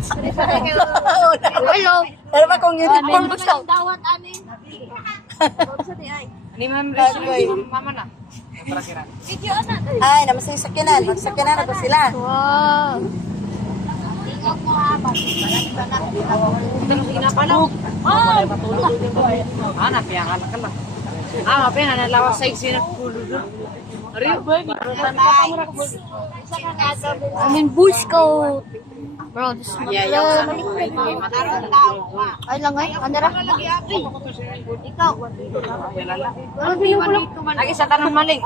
Hello. Pero ba kung uniform mo siya? Dawat ani. Ni Ma'am Rachel, mama na. Video na. Ay, naman sa sakyanan. Magsakyanan na to sila. Wow. Ingat mo ha. Pinapalok. Oh. Ana, piyakala ka lang. Mapi, nalawas sa iksi na kulo doon. Ariyo ba? I'm in Boy Scout. Bro, this is my Yayaw plan. sa Ay lang ay, andara. Ikaw. Lagi sa tanong maling.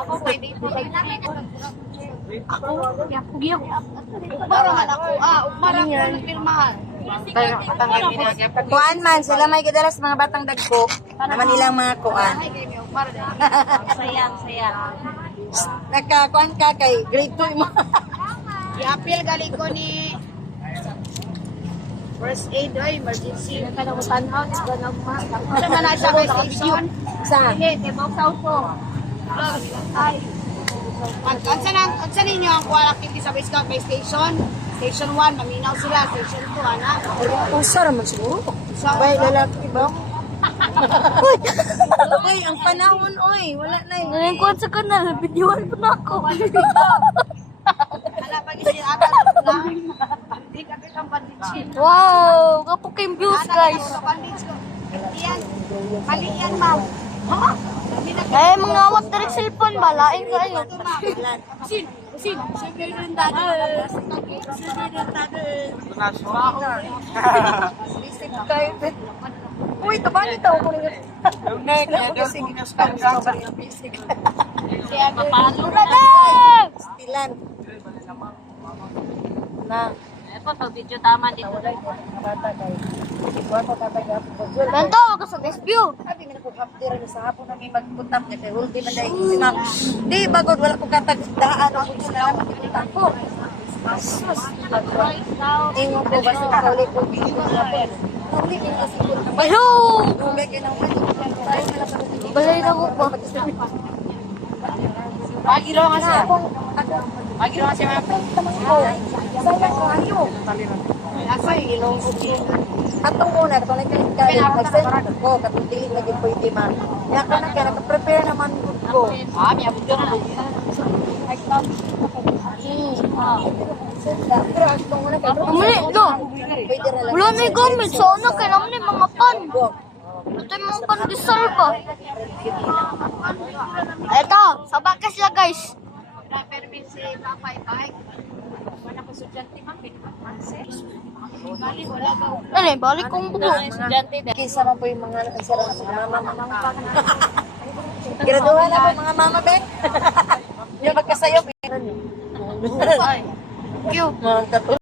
Giyak. Barangan ako. Umarang ko pirmahan. Tayo katangay pinagyapan. Kuan man, sila may kadalas mga batang dagko. Naman ilang mga kuan. Sayang. Nagkakuan ka kay grade 2 mo. I-appeal galing ko ni first aid ay emergency ka na utanhaw is ganang ma. Sa man sa station. Sa Hindi, tibaw south ko. Ay. Ansa ninyo ang kuwalakiti sa base camp station? Station 1, maminaw sila. Station 2, anak. usar man siguro. Bay lalaki ba? Oy, ang panahon oy, wala na eh. Ngayon ko sa kanal, videoan pa na ako. Hala, pag-isin ata lang. Hindi ka kitang banditsin. Wow, kapag kayong views, guys. Yan, mali yan, ma'am. Ha? Eh, mga awat direct cellphone ba? Lain kayo. Usin. Sige rin dati. Uy, tabani tao ko rin. Mapalo na lang! Stilan. Na. Ito, video tama dito. Bata kay. Ikuan ko tatay gapo. Bento, ka sa guest view. Sabi man ko hapdi ra sa hapon na may magputap kay huldi man dai si ma'am. Di bagod wala ko katag daan ako sa magputap ko. Sus. Ingo ko basta ka ulit ko dito sa hapon. Uli ko kasi ko. Ayo! Dugay kay nang Balay na ko pa. Pagiro nga siya. ako Pagiro nga siya, ma'am. sayang ko ayo. Asay, ilong ko. Atong muna katong nagkay nag-send ko katong dili lagi pwede man. Ya ka na kaya nag-prepare naman gud ko. May abot ka na. Pero atong muna kay Umuli, no. pwede ra lang. Wala na yung gamit. So, ano, kailangan na yung mga pan. Ito yung mga pan-disar pa. Ito, sabak ka sila, guys. Ano, balik kong buko. Kisa man po yung mga nagsara ng mga mama. Graduhan na po mga mama, Ben. Yung magkasayo. Thank you. Mga katulad.